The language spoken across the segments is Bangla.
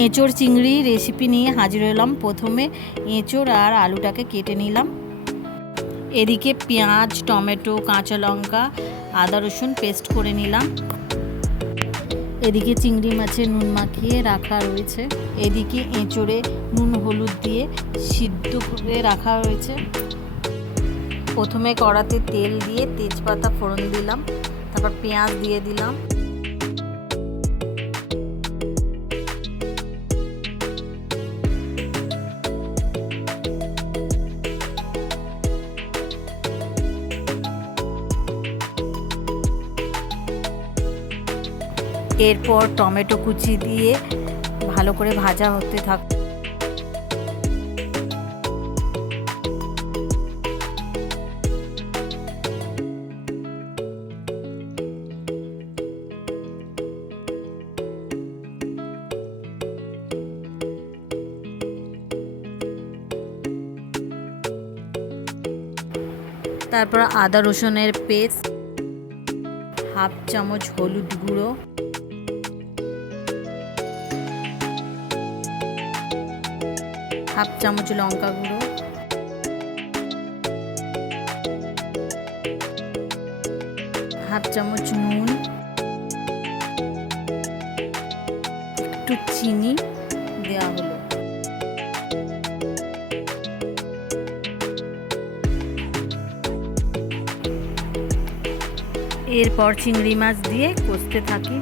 এঁচোড় চিংড়ি রেসিপি নিয়ে হাজির হলাম। প্রথমে এঁচোড় আর আলুটাকে কেটে নিলাম। এদিকে পেঁয়াজ, টমেটো, কাঁচা লঙ্কা, আদা রসুন পেস্ট করে নিলাম। এদিকে চিংড়ি মাছে নুন মাখিয়ে রাখা রয়েছে। এদিকে এঁচোড়ে নুন হলুদ দিয়ে সিদ্ধ করে রাখা রয়েছে। প্রথমে কড়াতে তেল দিয়ে তেজপাতা ফোড়ন দিলাম, তারপর পেঁয়াজ দিয়ে দিলাম। এরপর টমেটো কুচি দিয়ে ভালো করে ভাজা হতে থাক। তারপর আদা রসুনের পেস্ট, হাফ চামচ হলুদ গুঁড়ো, হাফ চামচ লঙ্কা গুঁড়ো, হাফ চামচ নুন, একটু চিনি দেওয়া হলো। এরপর চিংড়ি মাছ দিয়ে কষতে থাকি।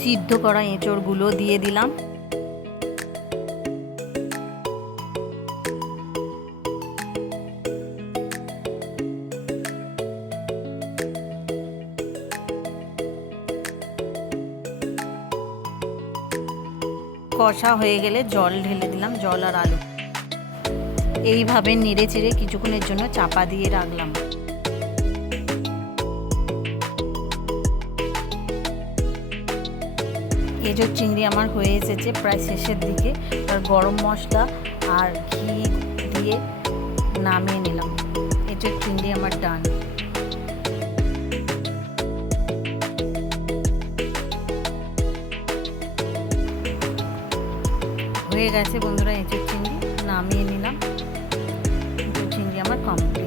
সিদ্ধ করা এঁচোড়গুলো দিয়ে দিলাম। কষা হয়ে গেলে জল ঢেলে দিলাম, জল আর আলু। এইভাবে নেড়ে চেড়ে কিছুক্ষণের জন্য চাপা দিয়ে রাখলাম। এঁচোড় চিংড়ি আমার হয়ে এসেছে প্রায় শেষের দিকে। আর গরম মশলা আর ঘি দিয়ে নামিয়ে নিলাম। এঁচোড় চিংড়ি আমার ডান। হয়ে গেছে বন্ধুরা এঁচোড় চিংড়ি, নামিয়ে নিলাম। এঁচোড় চিংড়ি আমার কমপ্লিট।